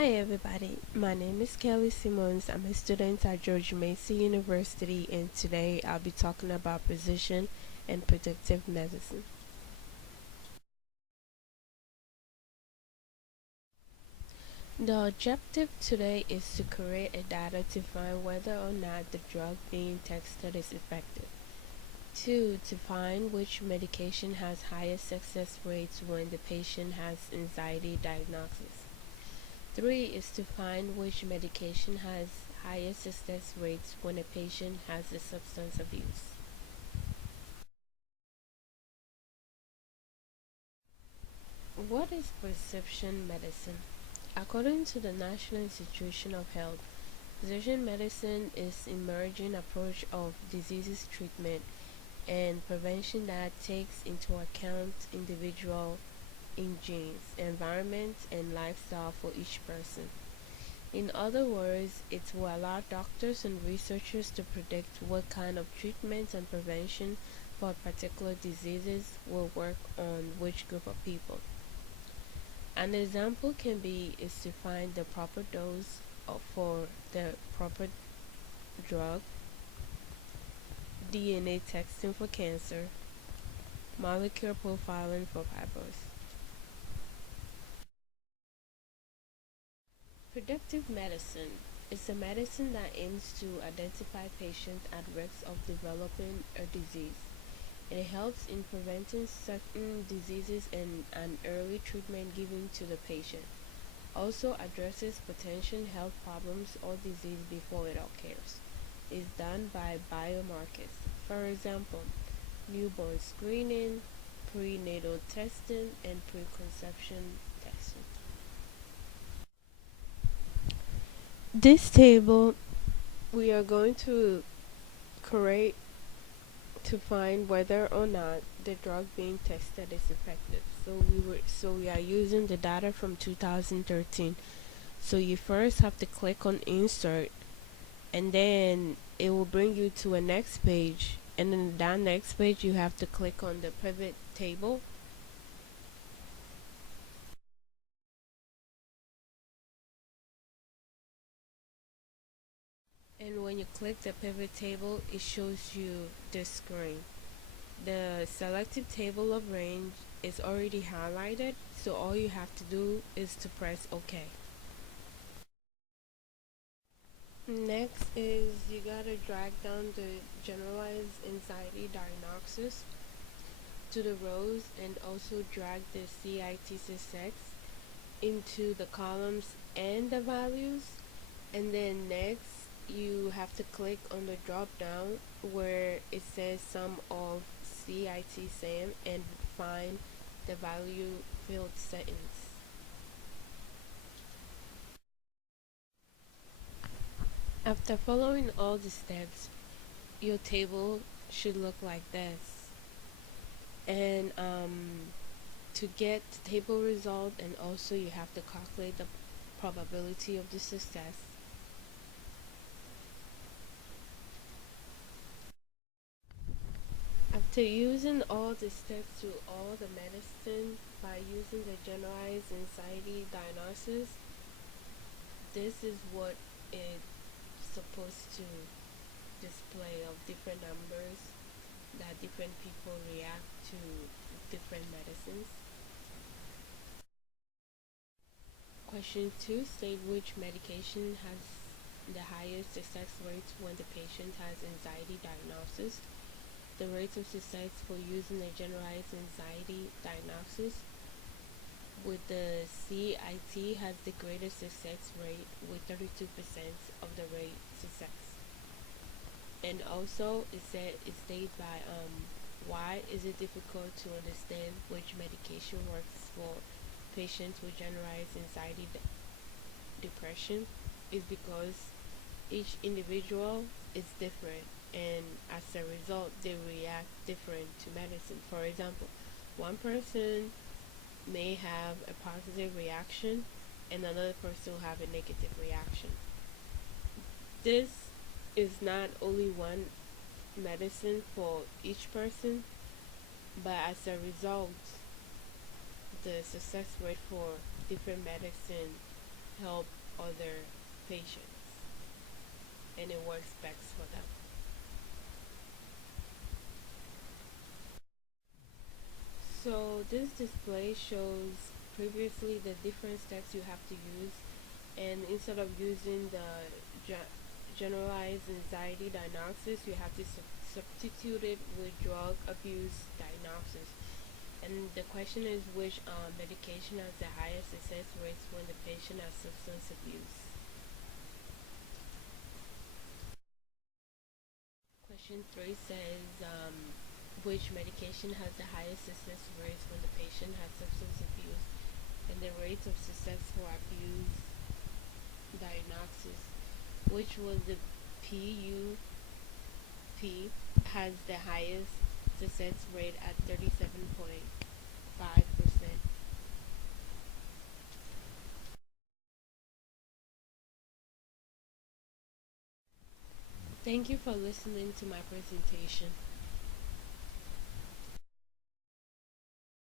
Hi everybody, my name is Kelly Simmons. I'm a student at George Mason University, and today I'll be talking about precision and predictive medicine. The objective today is to create a data to find whether or not the drug being tested is effective. 2. To find which medication has highest success rates when the patient has anxiety diagnosis. 3 is to find which medication has highest success rates when a patient has a substance abuse. What is perception medicine? According to the National Institution of Health, precision medicine is an emerging approach of diseases treatment and prevention that takes into account individual genes, environment, and lifestyle for each person. In other words, it will allow doctors and researchers to predict what kind of treatments and prevention for particular diseases will work on which group of people. An example can be is to find the proper dose for the proper drug, DNA testing for cancer, molecular profiling for fibrosis. Predictive medicine is a medicine that aims to identify patients at risk of developing a disease. It helps in preventing certain diseases and an early treatment given to the patient. Also addresses potential health problems or disease before it occurs. Is done by biomarkers. For example, newborn screening, prenatal testing, and preconception testing. This table we are going to create to find whether or not the drug being tested is effective. So we are using the data from 2013. So you first have to click on insert, and then it will bring you to a next page, and then that next page you have to click on the pivot table. And when you click the pivot table, it shows you this screen. The selected table of range is already highlighted, so all you have to do is to press OK. Next is you gotta drag down the generalized anxiety diagnosis to the rows, and also drag the CIT6X into the columns and the values. And then next you have to click on the drop down where it says sum of CIT SAM and find the value field settings. After following all the steps, your table should look like this. And to get the table result, and also you have to calculate the probability of the success. After using all the steps to all the medicine by using the generalized anxiety diagnosis, this is what it's supposed to display of different numbers that different people react to different medicines. Question 2, state which medication has the highest success rates when the patient has anxiety diagnosis. The rates of success for using a generalized anxiety diagnosis with the CIT has the greatest success rate with 32% of the rate success. And also it states by why is it difficult to understand which medication works for patients with generalized anxiety depression is because each individual is different, and as a result they react different to medicine. For example, one person may have a positive reaction and another person will have a negative reaction. This is not only one medicine for each person, but as a result the success rate for different medicine help other patients, and it works best for them. So this display shows previously the different steps you have to use, and instead of using the generalized anxiety diagnosis, you have to substitute it with drug abuse diagnosis. And the question is, which medication has the highest success rates when the patient has substance abuse? Question 3 says, which medication has the highest success rates when the patient has substance abuse? And the rates of successful abuse diagnosis, which was the PUP, has the highest success rate at 37.5%. Thank you for listening to my presentation.